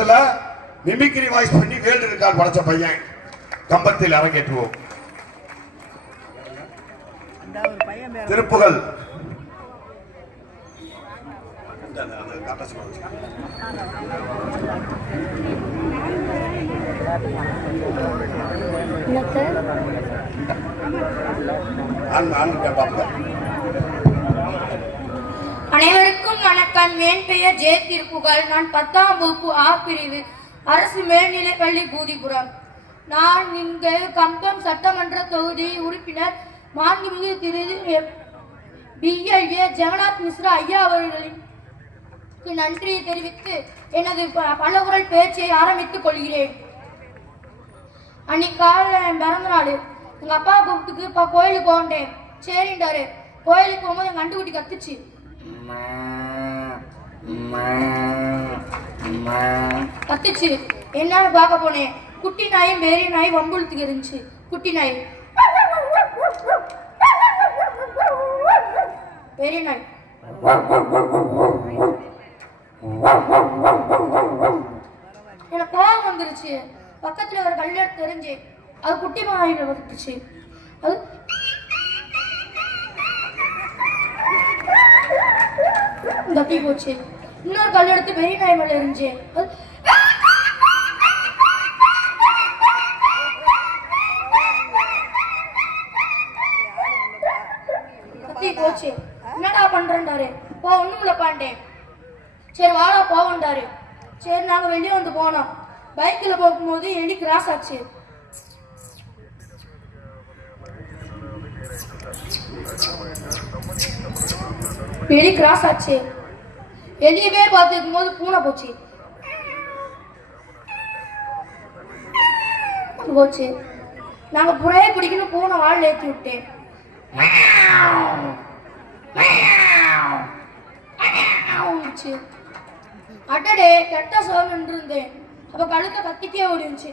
வருஷத்துல mimicry voice பண்ணி world record படைச்ச பையன். கம்பத்தில் அரங்கேற்றுவோம். திருப்புகழ் அனைவருக்கும் வணக்கம். என் பெயர் ஜே திருப்புகழ். நான் 10ஆம் வகுப்பு ஆ பிரிவு அரசு மேல்நிலைப் பள்ளி பூதிபுரம். நான் இங்கு கம்பம் சட்டமன்ற தொகுதி உறுப்பினர் மாண்புமிகு திரு BLA ஜெகநாத் மிஸ்ரா ஐயா அவர்களுக்கு நன்றியை தெரிவித்து எனது பலகுரல் பேச்சை ஆரம்பித்துக் கொள்கிறேன். அன்னைக்கு காலையில் என் பிறந்த நாள். எங்கள் அப்பா கூப்பிட்டுக்கு இப்போ கோயிலுக்கு போகண்டேன். சரிண்டாரு. கோயிலுக்கு போகும்போது என் கண்டுக்குட்டி கத்துச்சு. கத்துச்சு. என்னன்னு பார்க்க போனேன். குட்டி நாயும் பெரிய நாய் வம்புழுத்துக்கு இருந்துச்சு. குட்டி நாய், பெரிய நாய். எனக்கு கோபம் வந்துருச்சு. பக்கத்துல ஒரு கல்யாணம் தெரிஞ்சு அது குட்டி நாயில வந்துச்சு. அது தப்பி போச்சு. இன்னொரு கல்யாணத்து பெரிய நாய் மேல இருந்துச்சு. அது போச்சு. என்னடா பண்றேன்டாரு. போ ஒண்ணுமில்ல பாண்டேன். சரி வாடா போவண்டாரு. சரி நாங்க வெளியே வந்து போனோம். பைக்ல போகும்போது எலி கிராஸ் ஆச்சு. எலி கிராஸ் ஆச்சு. எலியவே பார்த்துக்கும் போது பூனை போச்சு. போச்சு. நாங்க புறைய பிடிக்கணும். பூனை வாழ் ஏற்றி விட்டேன். அட்டடே கெட்ட சோழன் இருந்தேன். அப்ப கழுத்த கத்திக்கே ஓடிச்சு.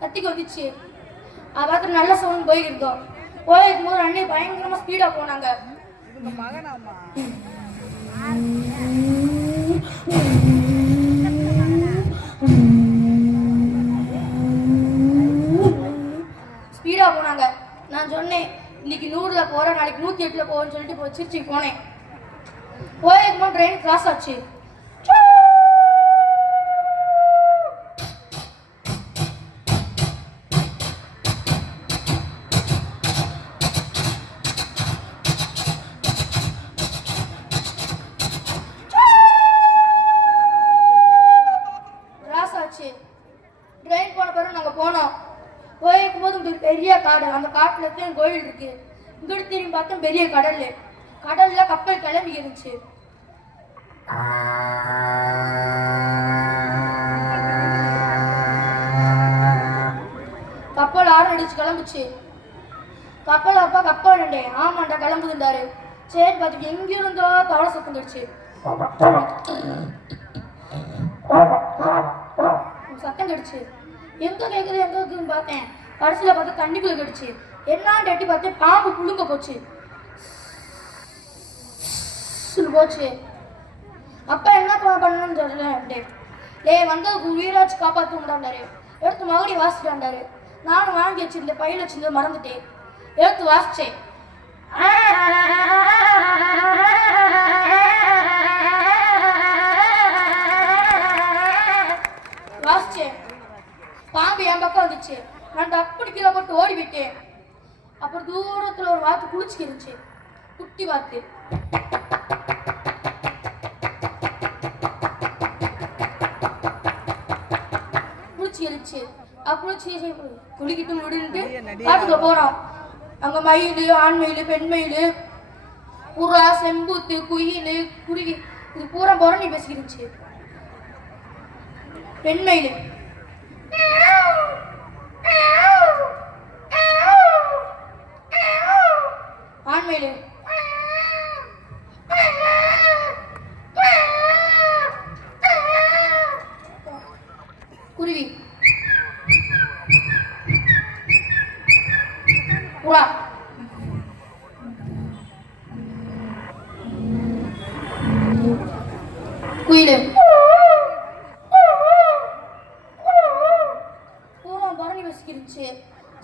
கத்திக்கு வந்துச்சு. அதை பார்த்து நல்ல சோழன் போயிருந்தோம். போயிருக்கும் போது அண்ணே பயங்கரமா ஸ்பீடா போனாங்க. ஸ்பீடா போனாங்க. நான் சொன்னேன் இன்னைக்கு 100ல போறேன், நாளைக்கு 108ல போவேன்னு சொல்லிட்டு போச்சு. போனேன். போயிருக்கும் ட்ரெயின் கிராஸ் ஆச்சு. கிராஸ் ஆச்சு. ட்ரெயின் போன பிறகு நாங்க போனோம். போயிருக்கும் போது பெரிய காடு. அந்த காட்டுல இருந்து கோயில் இருக்கு. இங்கிட்டு திரும்பி பார்த்தா பெரிய கடல். கடல்ல கப்பல் கிளம்பி இருந்துச்சு. கப்பல் அடிச்சு கிளம்புச்சு. கப்பல் அப்பா கப்பல் ஆமாண்டா கிளம்புதுண்டாரு. சரி பார்த்துட்டு எங்க இருந்தோ தவளை சத்தம் கடிச்சு. சத்தம் கடிச்சு. எங்க கேக்குது எங்க இருக்குன்னு பார்த்தேன். கடைசியில பார்த்தா தண்ணிக்குள்ள கடிச்சு. என்னான்னு எட்டி பார்த்தேன். பாம்பு புழுங்க போச்சு. போச்சு. அப்ப என்ன பண்ணணும்னு தெரியல. வந்ததுக்கு உயிராச்சு காப்பாற்ற முடியாண்டாரு. எடுத்து மகடி வாசிட்டாண்டாரு. நானும் வாங்கி வச்சிருந்தேன். பையில வச்சிருந்தேன். மறந்துட்டேன். எடுத்து வாசிச்சேன். வாசிச்சேன். பாம்பு என் பக்கம் வந்துச்சு. நான் அப்படி கீழே போட்டு ஓடி விட்டேன். அப்புறம் தூரத்துல ஒரு வாத்து குளிச்சுக்கு இருந்துச்சு. குட்டி வாத்து. குளிச்சு அப்புறம் குளிக்கிட்டு முடிஞ்சுட்டு காட்டுக்குள்ள போறோம். அங்க மயில், ஆண் மயில், பெண் மயில், புறா, செம்புத்து, குயில், குருவி இது பூரா புறணி பேசிக்கிருச்சு. பெண் மயில் ஆண் மயில் குருவி புறா குயிலு பூரா பரணி வசிக்கிருச்சு.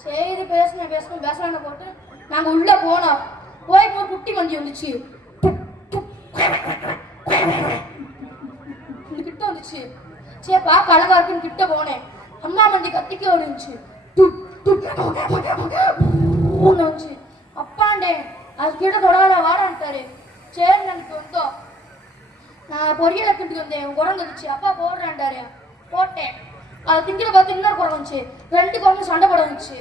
சரி பேசலான்னு போட்டு நாங்க உள்ள போனோம். போய் ஒரு குட்டி வண்டி வந்துச்சு. கிட்ட வந்துச்சு. சரி பார்க்க அழகா இருக்குன்னு கிட்ட போனேன். அம்மா மண்டி கத்திக்க வந்துச்சு. அப்பாண்டே அது கிட்ட தொடாத வாடான்ட்டாரு. சரி எனக்கு வந்தோம். நான் பொரியலை கிட்டு வந்தேன். குரங்கு வந்துச்சு. அப்பா போடுறான்டாரு. போட்டேன். அது திங்கிற பார்த்து இன்னொரு குரங்கு வந்துச்சு. 2 குரங்கு சண்டை போட வந்துச்சு.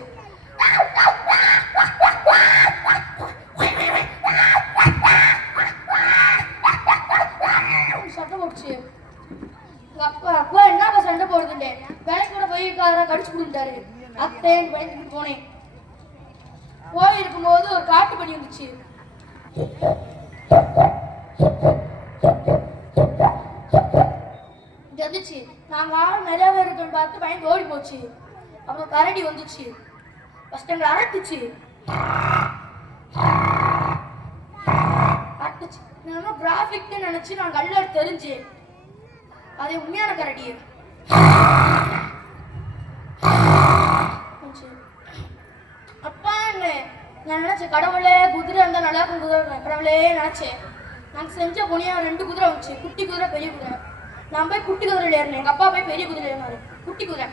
சண்டை போடுச்சு. அப்பா என்ன சண்டை போடுதுண்டே வேலைக்கு கூட போய் கடிச்சு கொடுத்தாரு. அத்தைன்னு பயந்துட்டு போனேன். போய் இருக்கும்போது ஒரு காட்டு படி வந்துச்சு. வந்துச்சு. நாங்க நிறைய பேர் இருக்குன்னு பார்த்து பயந்து ஓடி போச்சு. அப்புறம் கரடி வந்துச்சு. ஃபர்ஸ்ட் எங்களை அரட்டுச்சு. நான் கிராஃபிக்னு நினைச்சு நான் கல்ல தெரிஞ்சு அது உண்மையான கரடி. அப்பா நான் நினைச்சேன் கடவுளே குதிரை இருந்தா நல்லா இருக்கும். குதிரை கடவுளே நினைச்சேன். நாங்க செஞ்ச புனியா 2 குதிரை வந்துச்சு. குட்டி குதிரை பெரிய குதிரை. நான் போய் குட்டி குதிரையில ஏறினேன். எங்க அப்பா போய் பெரிய குதிரை ஏறினாரு. குட்டி குதிரை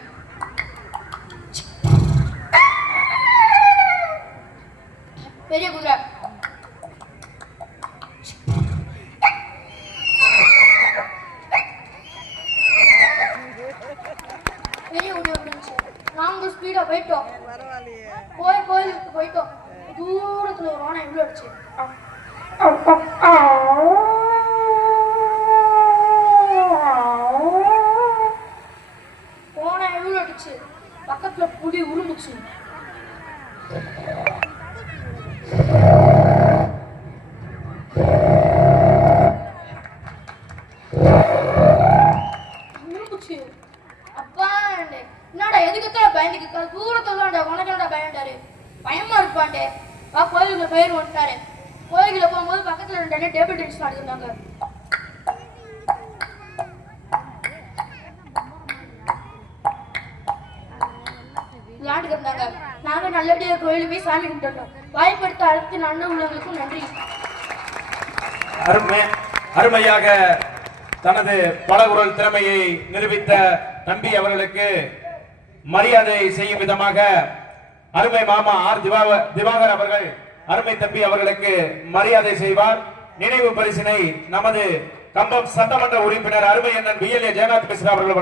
பெரிய குதிரை பெரிய குதிரை இருந்துச்சு. நாங்க ஸ்பீடா போயிட்டோம். கோயிலுக்கு போயிட்டோம். தூரத்துல ஒரு ஆணை இவ்வளோ அடிச்சு. போன எவ்வளோ அடிச்சு. பக்கத்துல புலி உருமுச்சு. அப்பா என்னடா எதுக்குத்தான் பயந்துக்கு தூரத்துல உனக்கு பயன்டாரு. பயமா இருப்பாண்டே. கோயிலுக்குள்ள பயிர் வந்துட்டாரு. கோயிலுக்குள்ள போகும்போது பக்கத்துல 2 டேபிள் டென்னிஸ் நடந்துருந்தாங்க. விளையாண்டுக்கு இருந்தாங்க. நாங்க நல்லபடியா கோயிலுக்கு போய் சாமி கும்பிட்டோம். வாய்ப்படுத்த அழைத்து நல்ல உள்ளவங்களுக்கும் நன்றி. அருமையாக தனது பலகுரல் திறமையை நிரூபித்த தம்பி அவர்களுக்கு மரியாதை செய்யும் விதமாக அருமை மாமா ஆர் திவாகர் அவர்கள் அருமை தம்பி அவர்களுக்கு மரியாதை செய்வார். நினைவு பரிசினை நமது கம்பம் சட்டமன்ற உறுப்பினர் அருமை அண்ணன் BLA ஜெயநாத் மிஸ்ரா அவர்கள்